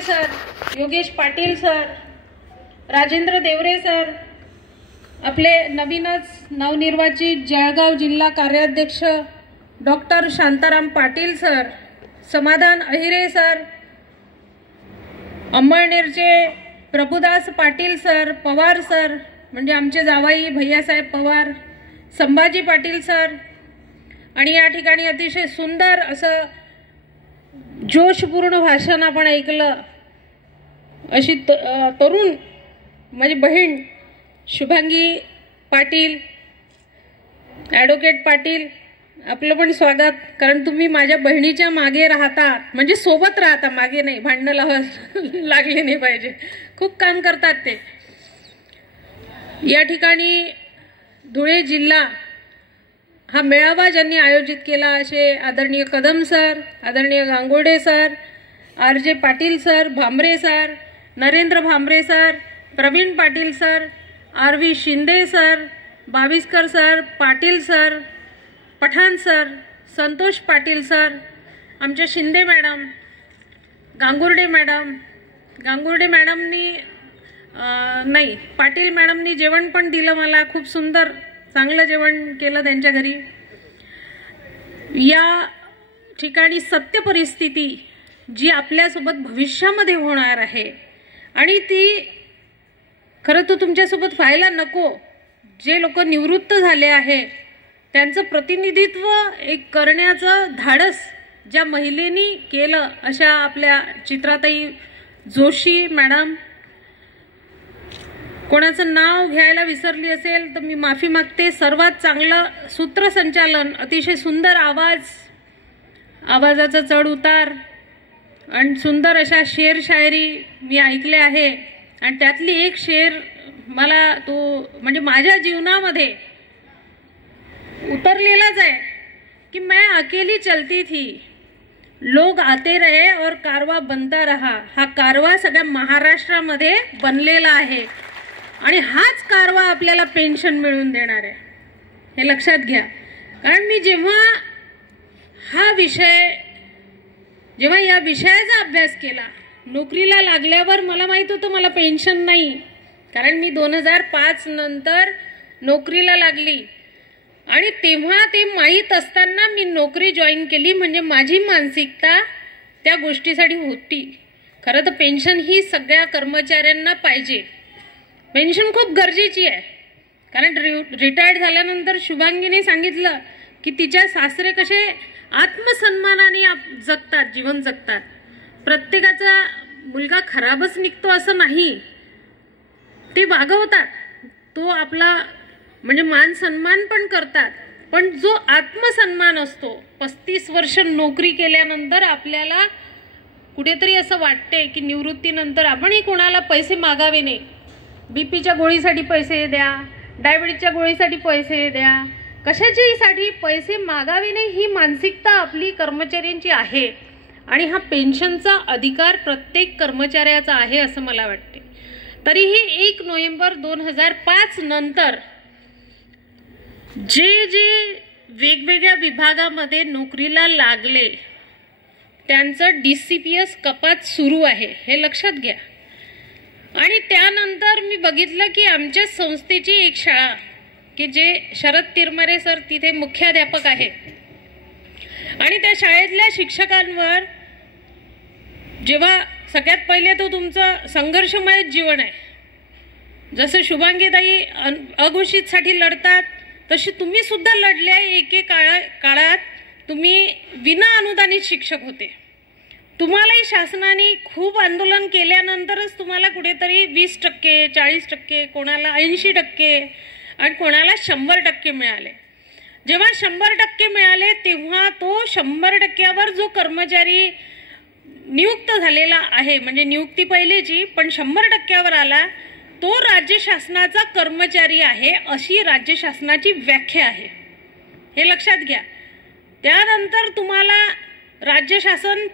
Sir, Yogesh Patil sir, Rajendra Deore sir, आपले नवीनच नवनिर्वाचित जळगाव जिल्हा कार्याध्यक्ष doctor Shantaram Patil sir, Samadhan Ahire sir, अंमळनेरचे प्रभुदास पाटील सर, पवार सर म्हणजे आमचे जावाई भैयासाहेब पवार, संभाजी पाटील सर, आणि या ठिकाणी अतिशय सुंदर असं जोशपूर्ण भाषण आपण ऐकलं। अशी तरुण माझी बहीण शुभांगी पाटील, ॲडव्होकेट पाटील, आपलं पण स्वागत, कारण तुम्ही माझ्या बहिणीच्या मागे राहता, म्हणजे सोबत राहता, मागे नाही, भांडणं लागले नाही पाहिजे, खूप काम करतात ते। या ठिकाणी धुळे जिल्हा हा मेळावा ज्यांनी आयोजित केला असे आदरणीय कदम सर, आदरणीय Gangurde sir, R J. Patil sir, Bhamre sir, Narendra Bhamre sir, Pravin Patil sir, R V. Shinde sir, Baviskar sir, Patil sir, Pathan sir, Santosh Patil sir, आमच्या शिंदे मॅडम, गांगुर्डे मॅडमनी नाही, पाटील मॅडमनी जेवण पण दिलं मला, खूप सुंदर चांगलं जेवण केलं त्यांच्या घरी। या ठिकाणी सत्य परिस्थिती जी आपल्यासोबत भविष्यामध्ये होणार आहे आणि ती खरं तर तुमच्यासोबत व्हायला नको, जे लोक निवृत्त झाले आहे त्यांचं प्रतिनिधित्व एक करण्याचं धाडस ज्या महिलेनी केलं, अशा आपल्या चित्राताई जोशी मॅडम, कोणाचं नाव घ्यायला विसरली असेल तर मी माफी मागते। सर्वात चांगलं सूत्रसंचालन, अतिशय सुंदर आवाजाचा चढ उतार आणि सुंदर अशा शेर शायरी मी ऐकले आहे, आणि त्यातली एक शेर मला तो म्हणजे माझ्या जीवनामध्ये उतरलेलाच आहे की मैं अकेली चलती थी, लोग आते रहे और कारवा बनता रहा। हा कारवा सगळ्या महाराष्ट्रामध्ये बनलेला आहे आणि हाच कारवा आपल्याला पेन्शन मिळवून देणार आहे, हे लक्षात घ्या। कारण मी जेव्हा या विषयाचा अभ्यास केला, नोकरीला लागल्यावर मला माहित होतं मला पेन्शन नाही, कारण मी 2005 नंतर नोकरीला लागली आणि तेव्हा ते माहीत असताना मी नोकरी जॉईन केली, म्हणजे माझी मानसिकता त्या गोष्टीसाठी होती। खरं तर पेन्शन ही सगळ्या कर्मचाऱ्यांना पाहिजे, पेन्शन खूप गरजेची आहे, कारण रिटायर्ड झाल्यानंतर शुभांगीने सांगितलं की तिच्या सासरे कसे आत्मसन्मानाने जगतात, जीवन जगतात। प्रत्येकाचा मुलगा खराबच निघतो असं नाही, ते वागवतात, तो आपला म्हणजे मान सन्मान पण करतात, पण जो आत्मसन्मान असतो, 35 वर्ष नोकरी केल्यानंतर आपल्याला कुठेतरी असं वाटते की निवृत्तीनंतर आपणही कोणाला पैसे मागावे नाही, बीपीच्या गोळीसाठी पैसे द्या, डायबिटीसच्या गोळीसाठी पैसे द्या, कशाच्याही पैसे मागावे नाही, ही मानसिकता आपली कर्मचाऱ्यांची आहे आणि हा पेन्शनचा अधिकार प्रत्येक कर्मचाऱ्याचा आहे असं मला वाटते। तरीही 1 नोव्हेंबर 2005 नंतर जे वेगवेगळ्या विभागामध्ये नोकरीला लागले त्यांचं DCPS कपात सुरू आहे, हे लक्षात घ्या। आणि त्यानंतर मी बघितलं की आमच्या संस्थेची एक शाळा की जे शरद तिरमरे सर तिथे मुख्याध्यापक आहेत, आणि त्या शाळेतल्या शिक्षकांवर जेव्हा सगळ्यात पहिले तो तुमचं संघर्षमय जीवन आहे, जसं शुभांगीताई अघोषितसाठी लढतात तशी तुम्ही सुद्धा लढल्या। एके काळात तुम्ही विना अनुदानित शिक्षक होते, तुम्हालाही शासनाने खूप आंदोलन केल्यानंतरच तुम्हाला कुठेतरी 20%, 40%, कोणाला 80% आणि कोणाला 100% मिळाले। जेव्हा 100% मिळाले तेव्हा तो 100%वर जो कर्मचारी नियुक्त झालेला आहे, म्हणजे नियुक्ती पहिलेची पण 100%वर आला, तो राज्य शासनाचा कर्मचारी आहे, अशी राज्य शासनाची व्याख्या आहे, हे लक्षात घ्या। त्यानंतर तुम्हाला राज्य शासन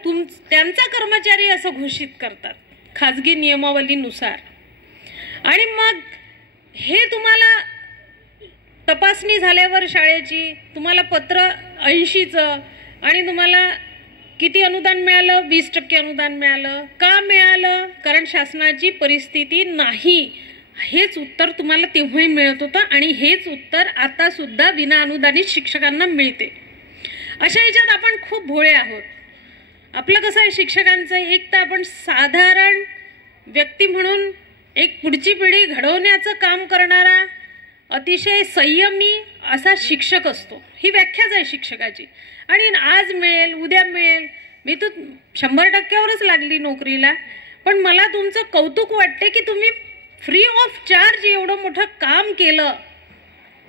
त्यांचा कर्मचारी असं घोषित करतात खाजगी नियमावलीनुसार, आणि मग हे तुम्हाला तपासणी झाल्यावर शाळेची तुम्हाला पत्र 80चं आणि तुम्हाला किती अनुदान मिळालं? 20% अनुदान मिळालं. का मिळालं? कारण शासनाची परिस्थिती नाही. हेच उत्तर तुम्हाला तेव्हाही मिळत होतं आणि हेच उत्तर आता सुद्धा विना अनुदानित शिक्षकांना मिळते. अशा याच्यात आपण खूप भोळे आहोत. आपलं कसं आहे शिक्षकांचं, एक तर आपण साधारण व्यक्ती म्हणून एक पुढची पिढी घडवण्याचं काम करणारा अतिशय संयमी असा शिक्षक असतो. ही व्याख्याच आहे शिक्षकाची. आणि आज मिळेल उद्या मिळेल, मी तर 100%वरच लागली नोकरीला. पण मला तुमचं कौतुक वाटते की तुम्ही फ्री ऑफ चार्ज एवढं मोठं काम केलं.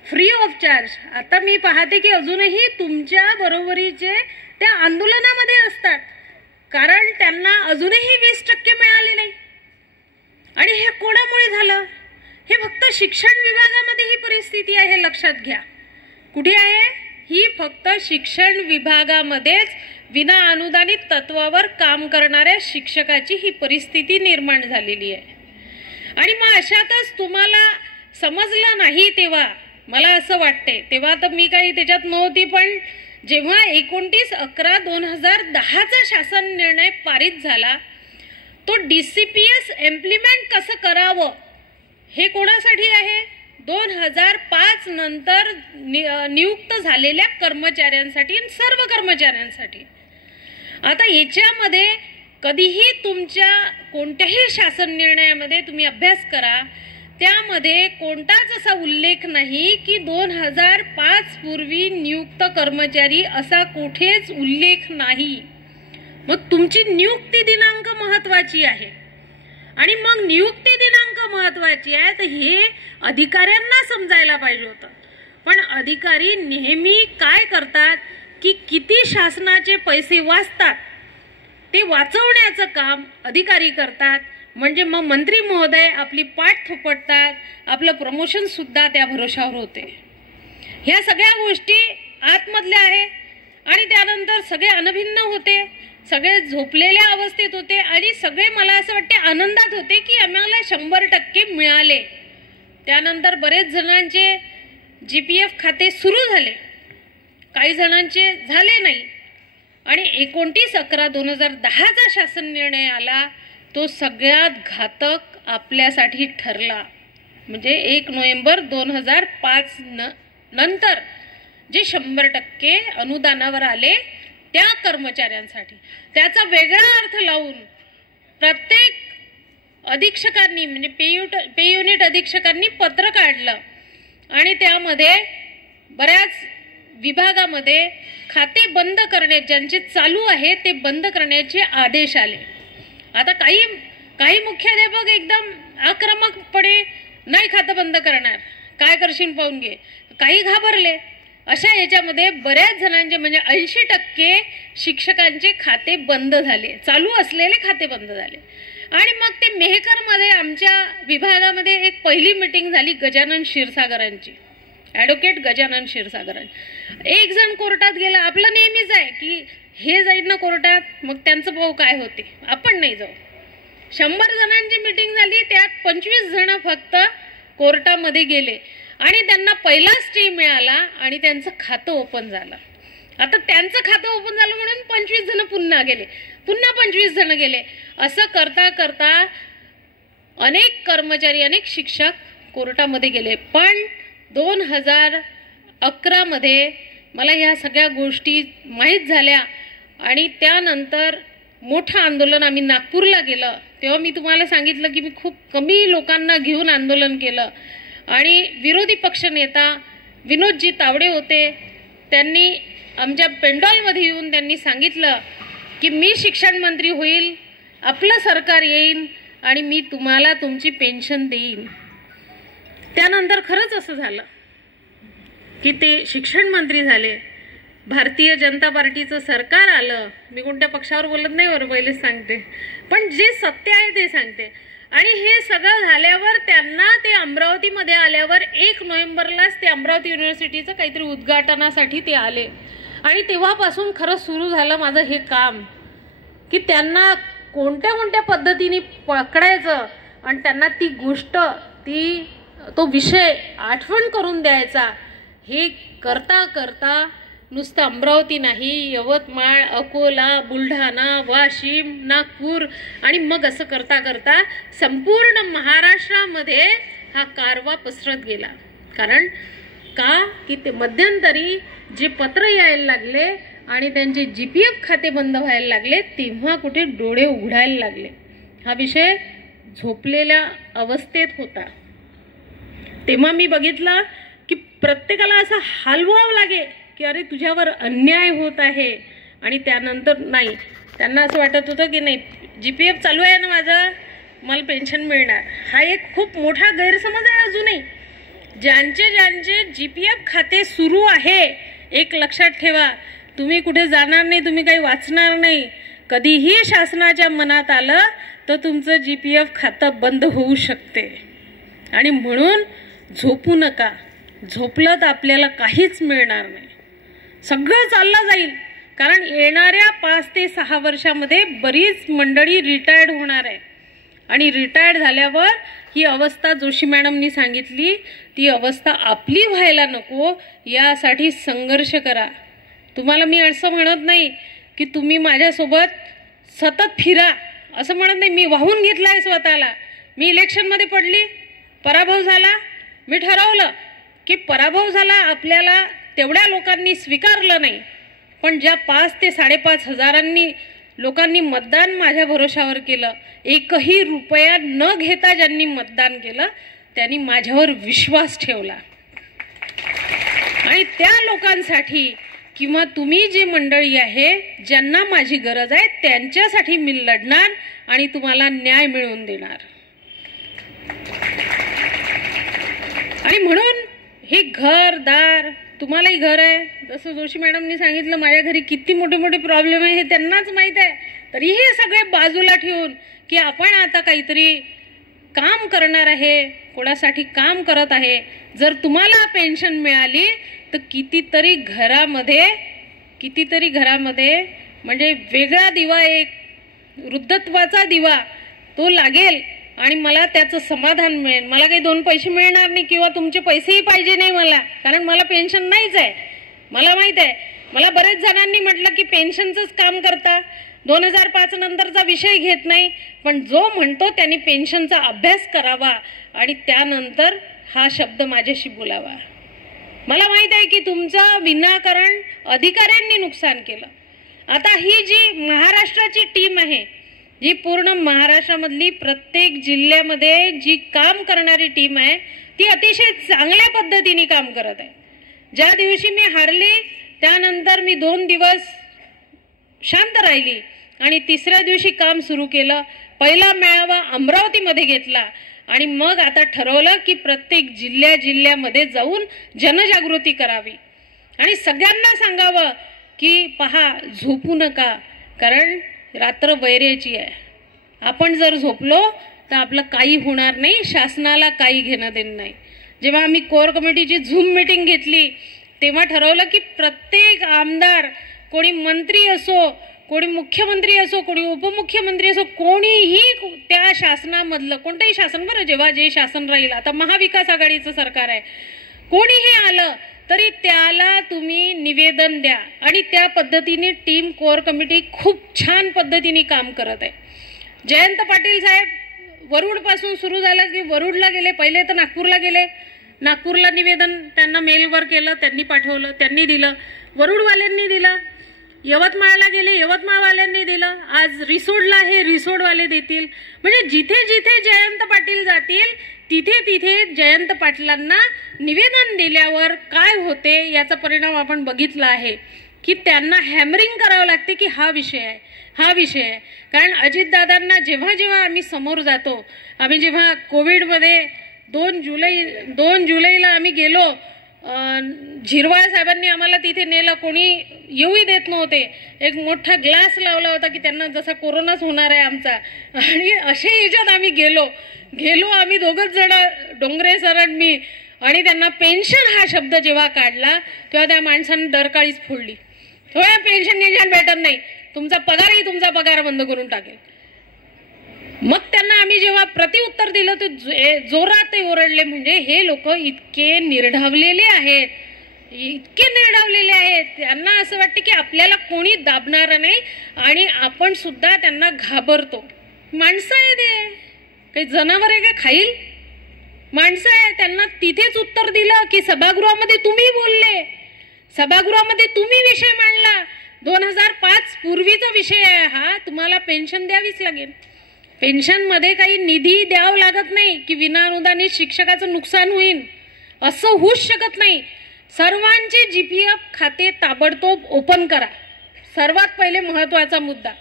Free of charge. आता मी पाहते की अजूनही तुमच्या बरोबरीचे त्या आंदोलनामध्ये असतात, कारण त्यांना अजूनही 20% मिळाले नाही. आणि हे कोणामुळे झालं? हे फक्त शिक्षण विभागामध्ये ही परिस्थिती आहे, लक्षात घ्या. कुठे आहे ही? फक्त शिक्षण विभागामध्येच विना अनुदानित तत्वावर काम करणाऱ्या शिक्षकाची ही परिस्थिती निर्माण झालेली आहे. आणि मग अशातच तुम्हाला समजलं नाही तेव्हा मला असं वाटते, तेव्हा तर मी काही त्याच्यात नव्हती, पण जेव्हा 29/11/2010चा शासन निर्णय पारित झाला, तो DCPS इम्प्लिमेंट कसं करावं हे कोणासाठी आहे? 2005 नंतर नियुक्त झालेल्या कर्मचाऱ्यांसाठी, सर्व कर्मचाऱ्यांसाठी. आता याच्यामध्ये कधीही तुमच्या कोणत्याही शासन निर्णयामध्ये तुम्ही अभ्यास करा, त्यामध्ये कोणताच असा उल्लेख नाही की 2005 पूर्वी नियुक्त कर्मचारी असा कुठेच उल्लेख नाही. मग तुमची नियुक्ती दिनांक महत्वाची आहे. आणि मग नियुक्ती दिनांक महत्वाची आहे तर हे अधिकाऱ्यांना समजायला पाहिजे होतं. पण अधिकारी नेहमी काय करतात की किती शासनाचे पैसे वाचतात ते वाचवण्याचं काम अधिकारी करतात. म्हणजे मग मंत्री महोदय आपली पाठ थोपटतात, आपलं प्रमोशन सुद्धा त्या भरोशावर होते. ह्या सगळ्या गोष्टी आतमधल्या आहे. आणि त्यानंतर सगळे अनभिन्न होते, सगळे झोपलेल्या अवस्थेत होते आणि सगळे मला असं वाटते आनंदात होते की आम्हाला 100% मिळाले. त्यानंतर बरेच जणांचे GPF खाते सुरू झाले, काही जणांचे झाले नाही. आणि 29/11/2010चा शासन निर्णय आला, तो सगळ्यात घातक आपल्यासाठी ठरला. म्हणजे 1 नोव्हेंबर 2005 नंतर जे 100% अनुदानावर आले त्या कर्मचाऱ्यांसाठी त्याचा वेगळा अर्थ लावून प्रत्येक अधीक्षकांनी म्हणजे पे युनिट अधीक्षकांनी पत्र काढलं आणि त्यामध्ये बऱ्याच विभागामध्ये खाते बंद करणे, ज्यांचे चालू आहे ते बंद करण्याचे आदेश आले. आता काही मुख्याध्यापक एकदम आक्रमकपणे नाही खातं बंद करणार, काय करशील पाहून घे, काही घाबरले. अशा याच्यामध्ये बऱ्याच जणांचे म्हणजे 80% शिक्षकांचे खाते बंद झाले, चालू असलेले खाते बंद झाले. आणि मग ते मेहकरमध्ये आमच्या विभागामध्ये एक पहिली मीटिंग झाली गजानन क्षीरसागरांची, ॲडव्होकेट गजानन क्षीरसागरांची. एक जण कोर्टात गेला, आपलं नेहमीच आहे की हे जाईल ना कोर्टात, मग त्यांचं भाऊ काय होते, आपण नाही जाऊ. 100 जणांची मीटिंग झाली, त्यात 25 जण फक्त कोर्टामध्ये गेले आणि त्यांना पहिला स्टे मिळाला आणि त्यांचं खातं ओपन झालं. आता त्यांचं खातं ओपन झालं म्हणून 25 जण पुन्हा गेले, पुन्हा 25 जण गेले. असं करता करता अनेक कर्मचारी, अनेक शिक्षक कोर्टामध्ये गेले. पण 2011 मध्ये मला ह्या सगळ्या गोष्टी माहीत झाल्या आणि त्यानंतर मोठं आंदोलन आम्ही नागपूरला गेलं. तेव्हा मी तुम्हाला सांगितलं की मी खूप कमी लोकांना घेऊन आंदोलन केलं. आणि विरोधी पक्षनेता विनोदजी तावडे होते, त्यांनी आमच्या पेंडॉलमध्ये येऊन त्यांनी सांगितलं की मी शिक्षण मंत्री होईल, आपलं सरकार येईल आणि मी तुम्हाला तुमची पेन्शन देईन. त्यानंतर खरंच असं झालं की ते शिक्षण मंत्री झाले, भारतीय जनता पार्टीचं सरकार आलं. मी कोणत्या पक्षावर बोलत नाही, बरं पहिलेच सांगते, पण जे सत्य आहे ते सांगते. आणि हे सगळं झाल्यावर त्यांना ते अमरावतीमध्ये आल्यावर 1 नोव्हेंबरलाच ते अमरावती युनिव्हर्सिटीचं काहीतरी उद्घाटनासाठी ते आले. आणि तेव्हापासून खरं सुरू झालं माझं हे काम की त्यांना कोणत्या कोणत्या पद्धतीने पकडायचं आणि त्यांना ती गोष्ट, तो विषय आठवण करून द्यायचा. हे करता करता नुसतं अमरावती नाही, यवतमाळ, अकोला, बुलढाणा, वाशिम, नागपूर आणि मग असं करता करता संपूर्ण महाराष्ट्रामध्ये हा कारवा पसरत गेला. कारण का की ते मध्यंतरी जे पत्र यायला लागले आणि त्यांचे GPF खाते बंद व्हायला लागले तेव्हा कुठे डोळे उघडायला लागले. हा विषय झोपलेल्या अवस्थेत होता. तेव्हा मी बघितलं की प्रत्येकाला असं हलवावं लागे की अरे तुझ्यावर अन्याय होत आहे. आणि त्यानंतर नाही, त्यांना असं वाटत होतं की नाही GPF चालू आहे ना माझं, मला पेन्शन मिळणार. हा एक खूप मोठा गैरसमज आहे अजूनही. ज्यांचे GPF खाते सुरू आहे, एक लक्षात ठेवा, तुम्ही कुठे जाणार नाही, तुम्ही काही वाचणार नाही. कधीही शासनाच्या मनात आलं तर तुमचं GPF खातं बंद होऊ शकते. आणि म्हणून झोपू नका. झोपलं तर आपल्याला काहीच मिळणार नाही, सगळं चाललं जाईल. कारण येणाऱ्या 5 ते 6 वर्षामध्ये बरीच मंडळी रिटायर्ड होणार आहे. आणि रिटायर्ड झाल्यावर ही अवस्था जोशी मॅडमनी सांगितली ती अवस्था आपली व्हायला नको, यासाठी संघर्ष करा. तुम्हाला मी असं म्हणत नाही की तुम्ही माझ्यासोबत सतत फिरा, असं म्हणत नाही. मी वाहून घेतला आहे स्वतःला. मी इलेक्शनमध्ये पडली, पराभव झाला. मी ठरवलं की पराभव झाला, आपल्याला तेवढ्या लोकांनी स्वीकारलं नाही, पण ज्या 5 ते 5.5 हजारांनी लोकांनी मतदान माझ्या भरोशावर केलं, एकही रुपया न घेता ज्यांनी मतदान केलं त्यांनी माझ्यावर विश्वास ठेवला. आणि त्या लोकांसाठी किंवा तुम्ही जे मंडळी आहे ज्यांना माझी गरज आहे त्यांच्यासाठी मी लढणार आणि तुम्हाला न्याय मिळवून देणार. आणि म्हणून हे घरदार, तुम्हालाही घर आहे, जसं जोशी मॅडमनी सांगितलं माझ्या घरी किती मोठे मोठे प्रॉब्लेम आहे हे त्यांनाच माहीत आहे. तरी हे सगळे बाजूला ठेवून की आपण आता काहीतरी काम करणार आहे, कोणासाठी काम करत आहे. जर तुम्हाला पेन्शन मिळाली तर कितीतरी घरामध्ये म्हणजे वेगळा दिवा, एक वृद्धत्वाचा दिवा तो लागेल आणि मला त्याचं समाधान मिळेल. मला काही 2 पैसे मिळणार नाही किंवा तुमचे पैसेही पाहिजे नाही मला, कारण मला पेन्शन नाहीच आहे. मला माहित आहे, मला बरेच जणांनी म्हटलं की पेन्शनचंच काम करता, 2005 नंतरचा विषय घेत नाही. पण जो म्हणतो त्यांनी पेन्शनचा अभ्यास करावा आणि त्यानंतर हा शब्द माझ्याशी बोलावा. मला माहित आहे की तुमचं विनाकारण अधिकाऱ्यांनी नुकसान केलं. आता ही जी महाराष्ट्राची टीम आहे, जी पूर्ण महाराष्ट्रामधली प्रत्येक जिल्ह्यामध्ये जी काम करणारी टीम आहे ती अतिशय चांगल्या पद्धतीने काम करत आहे. ज्या दिवशी मी हारली त्यानंतर मी 2 दिवस शांत राहिली आणि तिसऱ्या दिवशी काम सुरू केलं. पहिला मेळावा अमरावतीमध्ये घेतला आणि मग आता ठरवलं की प्रत्येक जिल्ह्यामध्ये जाऊन जनजागृती करावी आणि सगळ्यांना सांगावं की पहा, झोपू नका, कारण रात्र वैऱ्याची आहे. आपण जर झोपलो तर आपलं काही होणार नाही, शासनाला काही घेणं देणं नाही. जेव्हा आम्ही कोर कमिटीची झूम मीटिंग घेतली तेव्हा ठरवलं की प्रत्येक आमदार, कोणी मंत्री असो, कोणी मुख्यमंत्री असो, कोणी उपमुख्यमंत्री असो, कोणीही त्या शासनामधलं कोणतंही शासन, बरं जेव्हा जे शासन राहील, आता महाविकास आघाडीचं सरकार आहे, कोणीही आलं तरी त्याला तुम्ही निवेदन द्या. आणि त्या पद्धतीने टीम कोर कमिटी खूप छान पद्धतीने काम करत आहे. जयंत पाटील साहेब वरुडपासून सुरू झालं की वरुडला गेले, पहिले तर नागपूरला गेले, नागपूरला निवेदन त्यांना मेलवर केलं, त्यांनी पाठवलं, त्यांनी दिलं, वरुडवाल्यांनी दिलं. यवतमाळला गेले, यवतमाळवाल्यांनी दिलं. आज रिसोडला आहे, रिसोडवाले देतील. म्हणजे जिथे जिथे जयंत पाटील जातील तिथे तिथे जयंत पाटलांना निवेदन दिल्यावर काय होते याचा परिणाम आपण बघितला आहे की त्यांना हॅमरिंग करावं लागते की हा विषय आहे, हा विषय आहे. कारण अजितदादांना जेव्हा जेव्हा आम्ही समोर जातो, आम्ही जेव्हा कोविडमध्ये 2 जुलैला आम्ही गेलो, झिरवाळ साहेबांनी आम्हाला तिथे नेलं, कोणी येऊही देत नव्हते. एक मोठा ग्लास लावला होता की त्यांना जसा कोरोनाच होणार आहे आमचा. आणि अशा याच्यात आम्ही गेलो आम्ही 2घच जण, डोंगरे सर आणि मी. आणि त्यांना पेन्शन हा शब्द जेव्हा काढला तेव्हा त्या माणसाने डरकाळीच फोडली. थोड्या पेन्शन गिन्शन भेटत नाही, तुमचा पगार बंद करून टाकेल. मग त्यांना आम्ही जेव्हा प्रतिउत्तर दिलं तर जोरात ते ओरडले. म्हणजे हे लोक इतके निर्ढावलेले आहेत इतके निर्डावलेले आहेत, त्यांना असं वाटतं की आपल्याला कोणी दाबणार नाही आणि आपण सुद्धा त्यांना घाबरतो. माणसं आहे ते, काही जनावर आहे का खाईल? माणसं आहे. त्यांना तिथेच उत्तर दिलं की सभागृहामध्ये तुम्ही बोलले, सभागृहामध्ये तुम्ही विषय मांडला. 2005 पूर्वीचा विषय आहे हा. तुम्हाला पेन्शन द्यावीच लागेल. पेन्शनमध्ये काही निधी द्यावं लागत नाही की विनाअनुदानित शिक्षकाचं नुकसान होईल, असं होऊच शकत नाही. सर्वांचे GPF खाते ताबडतोब ओपन करा, सर्वात पहिले महत्त्वाचा मुद्दा.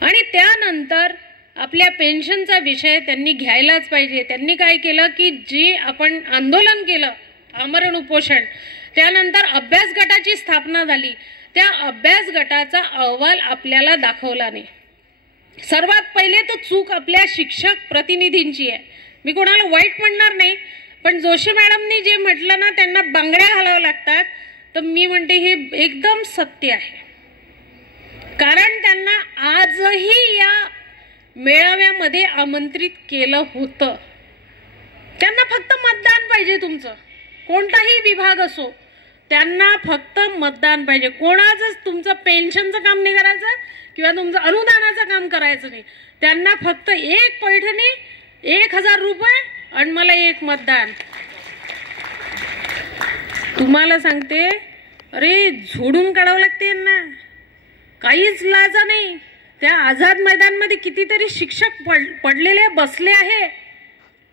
आणि त्यानंतर आपल्या पेन्शनचा विषय त्यांनी घ्यायलाच पाहिजे. त्यांनी काय केलं की जे आपण आंदोलन केलं, आमरण उपोषण, त्यानंतर अभ्यास गटाची स्थापना झाली, त्या अभ्यास गटाचा अहवाल आपल्याला दाखवला नाही. सर्वात पहिले तर चूक आपल्या शिक्षक प्रतिनिधींची आहे. मी कोणाला वाईट म्हणणार नाही, पण जोशी मॅडमनी जे म्हटलं ना, त्यांना बांगड्या घालाव्या लागतात, तर मी म्हणते हे एकदम सत्य आहे. कारण त्यांना आजही या मेळाव्यामध्ये आमंत्रित केलं होतं. त्यांना फक्त मतदान पाहिजे, तुमचं कोणताही विभाग असो, त्यांना फक्त मतदान पाहिजे. कोणाचंच तुमचं पेन्शनचं काम नाही करायचं किंवा तुमचं अनुदानाचं काम करायचं नाही. त्यांना फक्त एक पैठणी, 1000 रुपये आणि मला एक मतदान. तुम्हाला सांगते, अरे झोडून काढावं लागते यांना, काहीच लाजा नाही. त्या आझाद मैदानमध्ये कितीतरी शिक्षक पडलेले बसले आहे.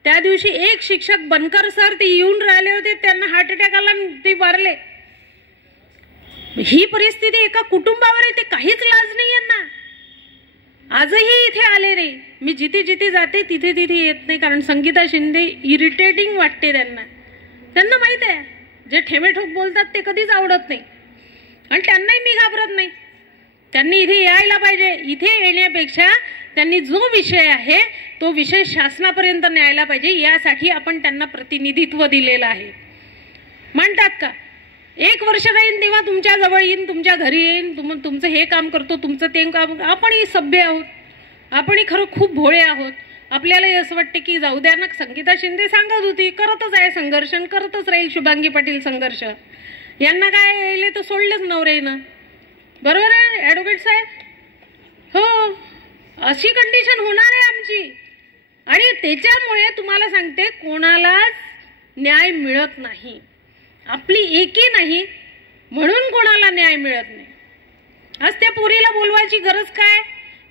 त्या दिवशी एक शिक्षक बनकर सर ते येऊन राहिले होते, त्यांना हार्ट अटॅक आला, ते वारले. ही परिस्थिती एका कुटुंबावर येते, काहीच लाज नाही यांना. आजही इथे आले नाही. मी जिथे जिथे जाते तिथे तिथे येत नाही, कारण संगीता शिंदे इरिटेटिंग वाटते त्यांना. त्यांना माहित आहे जे ठेमेठोक बोलतात ते कधीच आवडत नाही, आणि त्यांनाही मी घाबरत नाही. त्यांनी इथे यायला पाहिजे. इथे येण्यापेक्षा त्यांनी जो विषय आहे तो विषय शासनापर्यंत न्यायला पाहिजे. यासाठी आपण त्यांना प्रतिनिधित्व दिलेलं आहे. म्हणतात का 1 वर्ष राहीन तेव्हा तुमच्या जवळ येईन, तुमच्या घरी येईन, तुमचं हे काम करतो, तुमचं ते काम. आपणही सभ्य आहोत, आपणही खरं खूप भोळे आहोत. आपल्यालाही असं वाटते की जाऊ द्या ना. संगीता शिंदे सांगत होती करतच आहे संघर्ष, करतच राहील शुभांगी पाटील संघर्ष. यांना काय यायले तर सोडलेच नवरेनं. बरोबर आहे ॲडव्होकेट साहेब? हो, अशी कंडिशन होणार आहे आमची. आणि त्याच्यामुळे तुम्हाला सांगते कोणालाच न्याय मिळत नाही. आपली एकी नाही म्हणून कोणाला न्याय मिळत नाही. आज त्या पोरीला बोलवायची गरज काय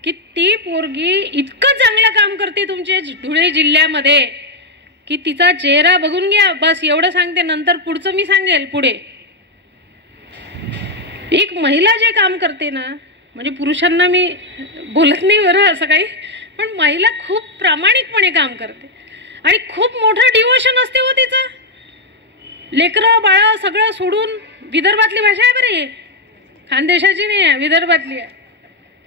की ती पोरगी इतकं चांगलं काम करते तुमच्या धुळे जिल्ह्यामध्ये की तिचा चेहरा बघून घ्या. बस एवढं सांगते, नंतर पुढचं मी सांगेल पुढे. एक महिला जे काम करते ना, म्हणजे पुरुषांना मी बोलत नाही बरं असं काही, पण महिला खूप प्रामाणिकपणे काम करते आणि खूप मोठं डिवोशन असते हो तिचं. लेकरं बाळा सगळं सोडून, विदर्भातली भाषा आहे बरी, खानदेशाची नाही आहे, विदर्भातली आहे.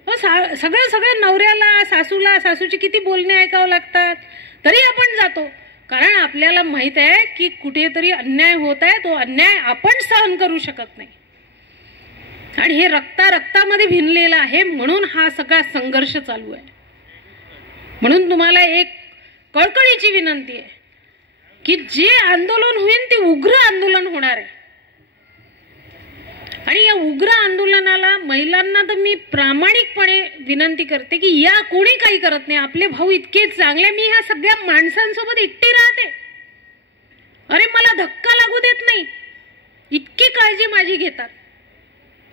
हो, सगळं नवऱ्याला, सासूला, सासूची किती बोलणे ऐकावं लागतात, तरी आपण जातो. कारण आपल्याला माहित आहे की कुठेतरी अन्याय होत आहे, तो अन्याय आपण सहन करू शकत नाही. आणि हे रक्तामध्ये भिनलेलं आहे, म्हणून हा सगळा संघर्ष चालू आहे. म्हणून तुम्हाला एक कळकळीची विनंती आहे की जे आंदोलन होईल ते उग्र आंदोलन होणार आहे. आणि या उग्र आंदोलनाला महिलांना तर मी प्रामाणिकपणे विनंती करते की या कोणी काही करत नाही. आपले भाऊ इतके चांगले, मी ह्या सगळ्या माणसांसोबत एकटी राहते. अरे मला धक्का लागू देत नाही, इतकी काळजी माझी घेतात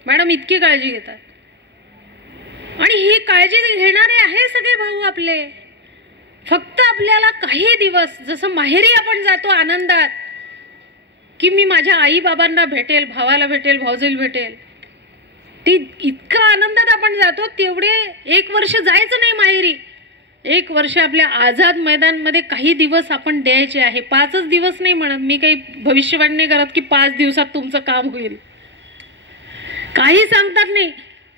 मॅडम, इतकी काळजी घेतात. आणि ही काळजी घेणारे आहे सगळे भाऊ आपले. फक्त आपल्याला काही दिवस जसं माहेरी आपण जातो आनंदात की मी माझ्या आई बाबांना भेटेल, भावाला भेटेल, भाऊजीला भेटेल, ती इतका आनंदात आपण जातो, तेवढे 1 वर्ष जायचं नाही माहेरी. 1 वर्ष आपल्या आझाद मैदानमध्ये काही दिवस आपण द्यायचे आहे. 5च दिवस नाही म्हणत मी, काही भविष्यवाणी नाही करत की 5 दिवसात तुमचं काम होईल. काही सांगतात नाही,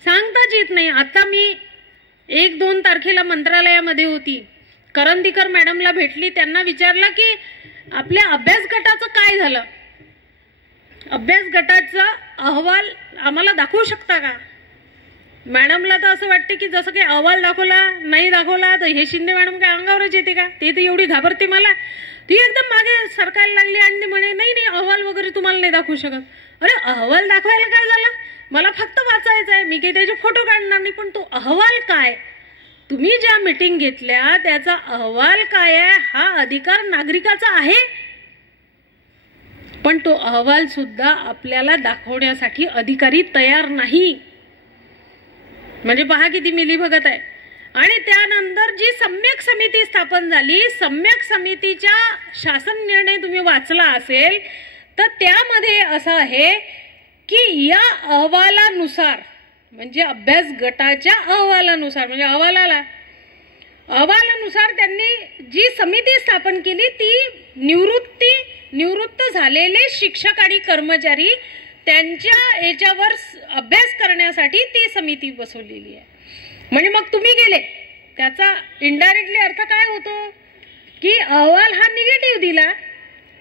सांगताच येत नाही. आता मी 1-2 तारखेला मंत्रालयामध्ये होती, करंदीकर मॅडमला भेटली. त्यांना विचारलं की आपल्या अभ्यास गटाचं काय झालं, अभ्यास गटाचा अहवाल आम्हाला दाखवू शकता का? मॅडमला तर असं वाटते की जसं काही अहवाल दाखवला नाही दाखवला तर हे शिंदे मॅडम काय अंगावरच येते का, ते तर एवढी घाबरते मला. ती एकदम मागे सरकायला लागली आणि म्हणे नाही नाही अहवाल वगैरे तुम्हाला नाही दाखवू शकत. अरे अहवाल दाखवायला काय झालं, मला फक्त वाचायचं आहे, मी काही त्याचे फोटो काढणार नाही. पण तो अहवाल काय, तुम्ही ज्या मीटिंग घेतल्या त्याचा अहवाल काय आहे हा अधिकार नागरिकाचा आहे. पण तो अहवाल सुद्धा आपल्याला दाखवण्यासाठी अधिकारी तयार नाही. म्हणजे पहा किती मिलीभगत आहे. आणि त्यानंतर जी सम्यक समिती स्थापन झाली, सम्यक समितीच्या शासन निर्णय तुम्ही वाचला असेल तर त्यामध्ये असं आहे की या अहवालानुसार म्हणजे अभ्यास गटाच्या अहवालानुसार म्हणजे अहवालानुसार त्यांनी जी समिती स्थापन केली ती निवृत्त झालेले शिक्षक आणि कर्मचारी त्यांच्या याच्यावर अभ्यास करण्यासाठी ती समिती बसवलेली आहे. म्हणजे मग तुम्ही गेले त्याचा इनडायरेक्टली अर्थ काय होतो की अहवाल हा निगेटिव्ह दिला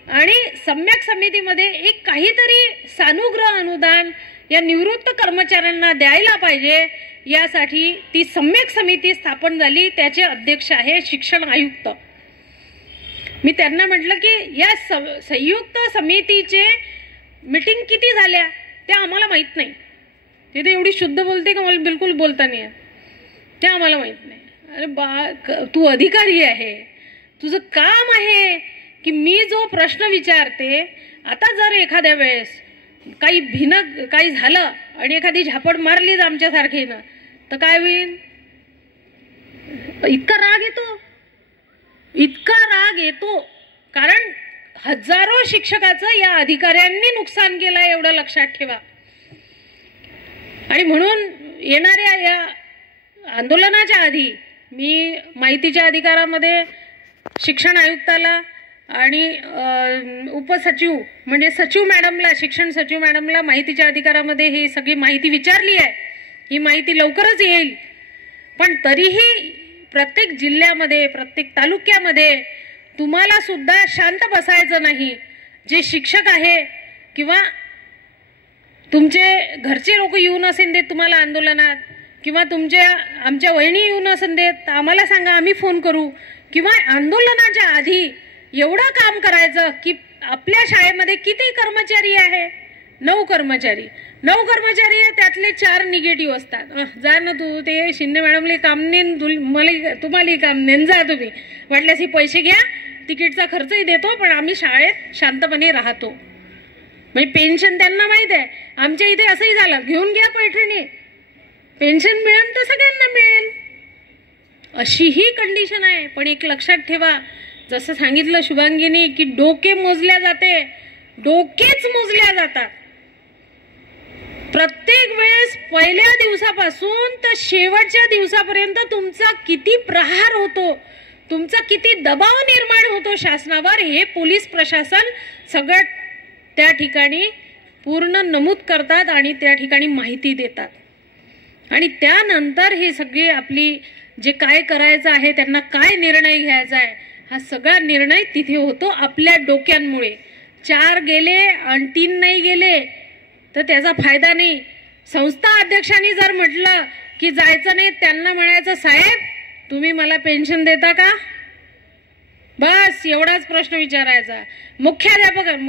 आणि सम्यक समितीमध्ये एक काहीतरी सानुग्रह अनुदान या निवृत्त कर्मचाऱ्यांना द्यायला पाहिजे यासाठी ती सम्यक समिती स्थापन झाली. त्याचे अध्यक्ष आहे शिक्षण आयुक्त. मी त्यांना म्हटलं की या संयुक्त समितीचे मीटिंग किती झाल्या त्या आम्हाला माहित नाही. ते तर एवढी शुद्ध बोलते का मला बिलकुल बोलता नाही ते आम्हाला माहित नाही. अरे तू अधिकारी आहे, तुझं काम आहे की मी जो प्रश्न विचारते, आता जर एखाद्या वेळेस काही झालं आणि एखादी झापड मारलीच आमच्यासारखीनं तर काय होईल. इतका राग येतो कारण हजारो शिक्षकाचं या अधिकाऱ्यांनी नुकसान केलं एवढं लक्षात ठेवा. आणि म्हणून येणाऱ्या या आंदोलनाच्या आधी मी माहितीच्या अधिकारामध्ये शिक्षण आयुक्ताला आणि उपसचिव म्हणजे सचिव मॅडमला, शिक्षण सचिव मॅडमला माहितीच्या अधिकारामध्ये ही सगळी माहिती विचारली आहे. ही माहिती लवकरच येईल. पण तरीही प्रत्येक जिल्ह्यामध्ये प्रत्येक तालुक्यामध्ये तुम्हाला सुद्धा शांत बसायचं नाही. जे शिक्षक आहे किंवा तुमचे घरचे लोक येऊ नसेल देत तुम्हाला आंदोलनात किंवा आमच्या वहिनी येऊ नसेल देत आम्हाला सांगा, आम्ही फोन करू. किंवा आंदोलनाच्या आधी एवढं काम करायचं की आपल्या शाळेमध्ये किती कर्मचारी आहे, 9 कर्मचारी आहे, त्यातले 4 निगेटिव्ह असतात. जा ना तू, ते शिंदे मॅडमले काम नेन, तुम्हाला काम नेन, जा तुम्ही, वाटल्यास ही पैसे घ्या, तिकीटचा खर्चही देतो पण आम्ही शाळेत शांतपणे राहतो. म्हणजे पेन्शन त्यांना माहित आहे. आमच्या इथे असंही झालं, घेऊन घ्या पैठणी, पेन्शन मिळेल तर सगळ्यांना मिळेल, अशी ही कंडिशन आहे. पण एक लक्षात ठेवा, जसं सांगितलं शुभांगीने की डोके मोजल्या जाते, डोकेच मोजल्या जातात. प्रत्येक वेळेस पहिल्या दिवसापासून तर शेवटच्या दिवसापर्यंत तुमचा किती प्रहार होतो, तुमचा किती दबाव निर्माण होतो शासनावर, हे पोलीस प्रशासन सगळं त्या ठिकाणी पूर्ण नमूद करतात आणि त्या ठिकाणी माहिती देतात. आणि त्यानंतर हे सगळे आपली जे काय करायचं आहे, त्यांना काय निर्णय घ्यायचा आहे, हा सगळा निर्णय तिथे होतो आपल्या डोक्यांमुळे. 4 गेले आणि 3 नाही गेले तर त्याचा फायदा नाही. संस्था अध्यक्षांनी जर म्हटलं की जायचं नाही, त्यांना म्हणायचं साहेब तुम्ही मला पेन्शन देता का, बस एवढाच प्रश्न विचारायचा. मुख्याध्यापकानं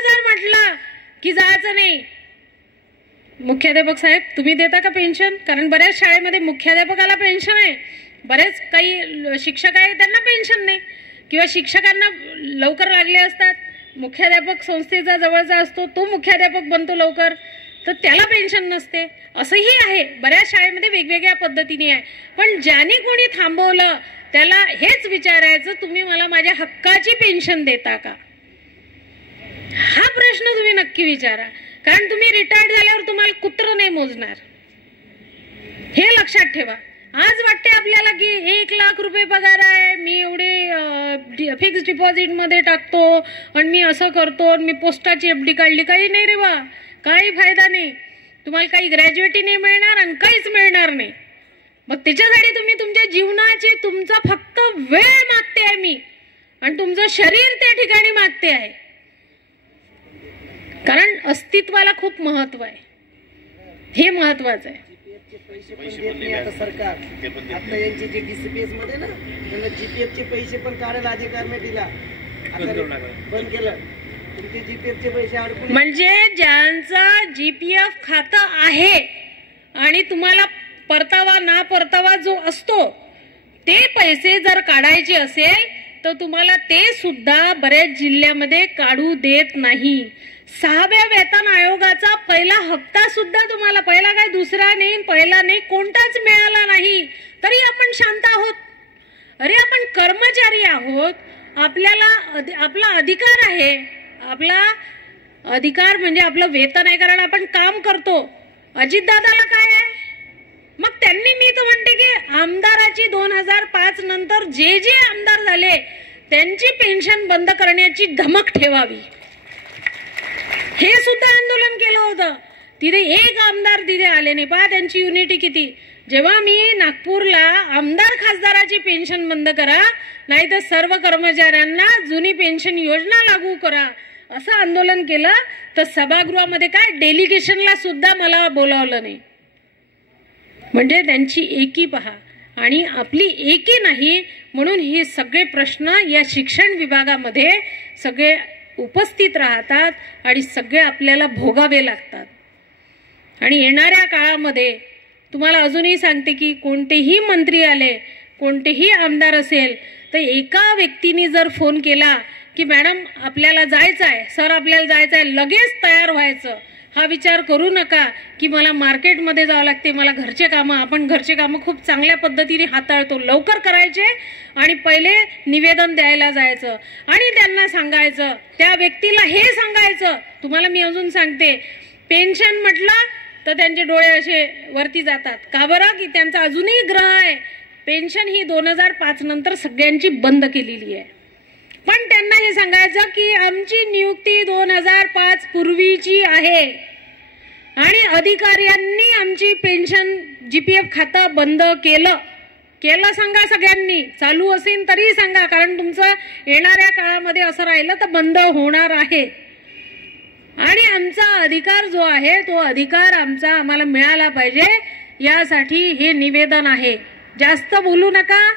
जर म्हटलं की जायचं नाही, मुख्याध्यापक साहेब तुम्ही देता का पेन्शन, कारण बऱ्याच शाळेमध्ये मुख्याध्यापकाला पेन्शन आहे, बरेच काही शिक्षक आहे त्यांना पेन्शन नाही किंवा शिक्षकांना लवकर लागले असतात, मुख्याध्यापक संस्थेचा जवळचा असतो तो मुख्याध्यापक बनतो लवकर तर त्याला पेन्शन नसते, असंही आहे. बऱ्याच शाळेमध्ये वेगवेगळ्या पद्धतीने आहे. पण ज्याने कोणी थांबवलं त्याला हेच विचारायचं तुम्ही मला माझ्या हक्काची पेन्शन देता का, हा प्रश्न तुम्ही नक्की विचारा. कारण तुम्ही रिटायर्ड झाल्यावर तुम्हाला कुत्र नाही मोजणार, हे लक्षात ठेवा. आज वाटते आपल्याला की 1 लाख रुपये पगार आहे, मी एवढे फिक्स डिपॉझिट मध्ये टाकतो आणि मी असं करतो आणि मी पोस्टाची एफडी काढली. काही नाही रे बा, काही फायदा नाही. तुम्हाला काही ग्रॅज्युएटी नाही मिळणार आणि काहीच मिळणार नाही. मग त्याच्यासाठी तुम्ही तुमच्या जीवनाची तुमचा फक्त वेळ मागते आहे मी, आणि तुमचं शरीर त्या ठिकाणी मागते आहे. कारण अस्तित्वाला खूप महत्व आहे. हे महत्वाचं आहे. पैसे पण देत नाही आता सरकार. आता यांचे जे डीसीपीएस मध्ये ना, त्यांना जीपीएफचे पैसे पण काढायला अधिकार नाही दिला, बंद केलं. तुमचे जीपीएफचे पैसे अडकून, म्हणजे ज्यांचं जीपीएफ खातं आहे आणि तुम्हाला परतावा ना परतावा जो असतो ते पैसे जर काढायचे असेल तर तुम्हाला ते सुद्धा बऱ्याच जिल्ह्यामध्ये काढू देत नाही. 6व्या वेतन आयोगाचा पहिला हप्ता सुद्धा तुम्हाला, पहिला काय दुसरा नाही पहिला नाही कोणताच मिळाला नाही तरी आपण शांत आहोत. अरे आपण कर्मचारी आहोत, आपल्याला आपला अधिकार आहे. आपला अधिकार म्हणजे आपलं वेतन आहे, कारण आपण काम करतो. अजितदादाला काय आहे? मग त्यांनी, मी तर म्हणते की आमदाराची 2005 नंतर जे जे आमदार झाले त्यांची पेन्शन बंद करण्याची धमक ठेवावी, हे सुद्धा आंदोलन केलं होतं. तिथे एक आमदार तिथे आले नाही. पहा त्यांची युनिटी किती. जेव्हा मी नागपूरला आमदार खासदाराची पेन्शन बंद करा, नाही तर सर्व कर्मचाऱ्यांना जुनी पेन्शन योजना लागू करा असं आंदोलन केलं, तर सभागृहामध्ये काय डेलिगेशनला सुद्धा मला बोलावलं नाही. म्हणजे त्यांची एकी पहा, आणि आपली एकी नाही म्हणून हे सगळे प्रश्न या शिक्षण विभागामध्ये सगळे उपस्थित राहतात आणि सगळे आपल्याला भोगावे लागतात. आणि येणाऱ्या काळामध्ये तुम्हाला अजूनही सांगते की कोणतेही मंत्री आले, कोणतेही आमदार असेल, तर एका व्यक्तीने जर फोन केला की मॅडम आपल्याला जायचं आहे, सर आपल्याला जायचं आहे, लगेच तयार व्हायचं. हा विचार करू नका की मला मार्केटमध्ये जावं लागते, मला घरचे कामं. आपण घरचे कामं खूप चांगल्या पद्धतीने हाताळतो. लवकर करायचे आणि पहिले निवेदन द्यायला जायचं आणि त्यांना सांगायचं, त्या व्यक्तीला हे सांगायचं. तुम्हाला मी अजून सांगते, पेन्शन म्हटलं तर त्यांचे डोळे असे वरती जातात. का बरं? की त्यांचा अजूनही ग्रह आहे. पेन्शन ही 2005 नंतर सगळ्यांची बंद केलेली आहे. पण त्यांना हे सांगायचं की आमची नियुक्ती 2005 पूर्वीची आहे आणि अधिकाऱ्यांनी आमची पेन्शन जीपीएफ खातं बंद केलं सांगा सगळ्यांनी. चालू असेल तरी सांगा, कारण तुमचं येणाऱ्या काळामध्ये असं राहिलं तर बंद होणार आहे. आणि आमचा अधिकार जो आहे तो अधिकार आम्हाला मिळाला पाहिजे, यासाठी हे निवेदन आहे. जास्त बोलू नका.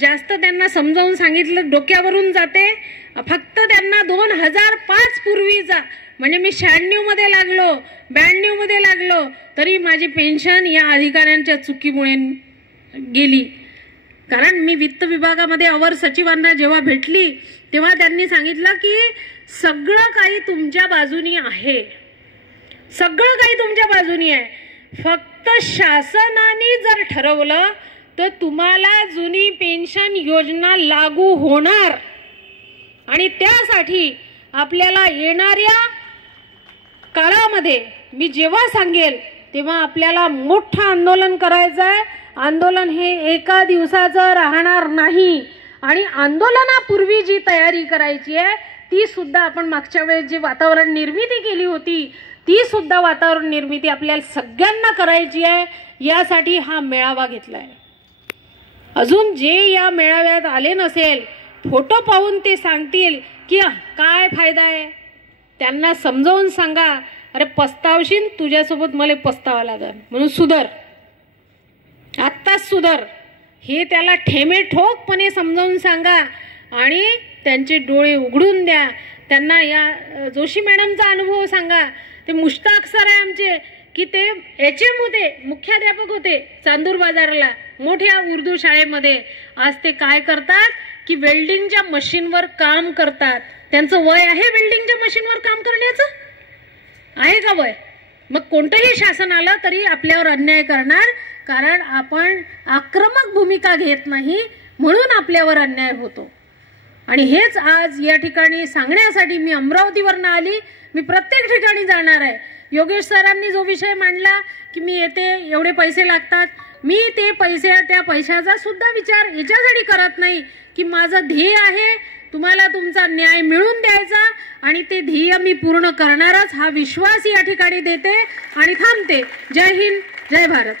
जास्त त्यांना समजावून सांगितलं डोक्यावरून जाते. फक्त त्यांना 2005 पूर्वीचा, म्हणजे मी 96 मध्ये लागलो, 92 मध्ये लागलो, तरी माझी पेन्शन या अधिकाऱ्यांच्या चुकीमुळे गेली. कारण मी वित्त विभागामध्ये अवर सचिवांना जेव्हा भेटली तेव्हा त्यांनी सांगितलं की सगळं काही तुमच्या बाजूनी आहे, सगळं काही तुमच्या बाजूनी आहे. फक्त शासनाने जर ठरवलं तर तुम्हाला जुनी पेन्शन योजना लागू होणार. आणि त्यासाठी आपल्याला येणाऱ्या काळामध्ये मी जेव्हा सांगेल तेव्हा आपल्याला मोठं आंदोलन करायचं आहे. आंदोलन हे एका दिवसाचं राहणार नाही. आणि आंदोलनापूर्वी जी तयारी करायची आहे ती सुद्धा आपण मागच्या वेळेस जी वातावरण निर्मिती केली होती ती सुद्धा वातावरण निर्मिती आपल्याला सगळ्यांना करायची आहे. यासाठी हा मेळावा घेतलाय. अजून जे या मेळाव्यात आले नसेल, फोटो पाहून ते सांगतील की काय फायदा आहे, त्यांना समजावून सांगा, अरे पस्तावशील, तुझ्यासोबत मला पस्तावा लागेल, म्हणून सुधर, आत्ताच सुधर, हे त्याला ठेमे ठोकपणे समजावून सांगा आणि त्यांचे डोळे उघडून द्या. त्यांना या जोशी मॅडमचा अनुभव सांगा. ते मुश्ताक सर आहे आमचे, की ते HM होते, मुख्याध्यापक होते चांदूर बाजारला मोठ्या उर्दू शाळेमध्ये. आज ते काय करतात की वेल्डिंगच्या मशीनवर काम करतात. त्यांचं वय आहे वेल्डिंगच्या मशीनवर काम करण्याचं? आहे का वय? मग कोणतंही शासन आलं तरी आपल्यावर अन्याय करणार, कारण आपण आक्रमक भूमिका घेत नाही म्हणून आपल्यावर अन्याय होतो. आणि हेच आज या ठिकाणी सांगण्यासाठी मी अमरावतीवरून आली. मी प्रत्येक ठिकाणी जाणार आहे. योगेश सरांनी जो विषय मांडला की मी येते, एवढे पैसे लागतात, मी ते त्या पैशाचा सुद्धा विचार याच्यासाठी करत नाही की माझं ध्येय आहे तुम्हाला तुमचा न्याय मिळवून द्यायचा, आणि ते ध्येय मी पूर्ण करणारच हा विश्वास या ठिकाणी देते आणि थांबते. जय हिंद, जय भारत.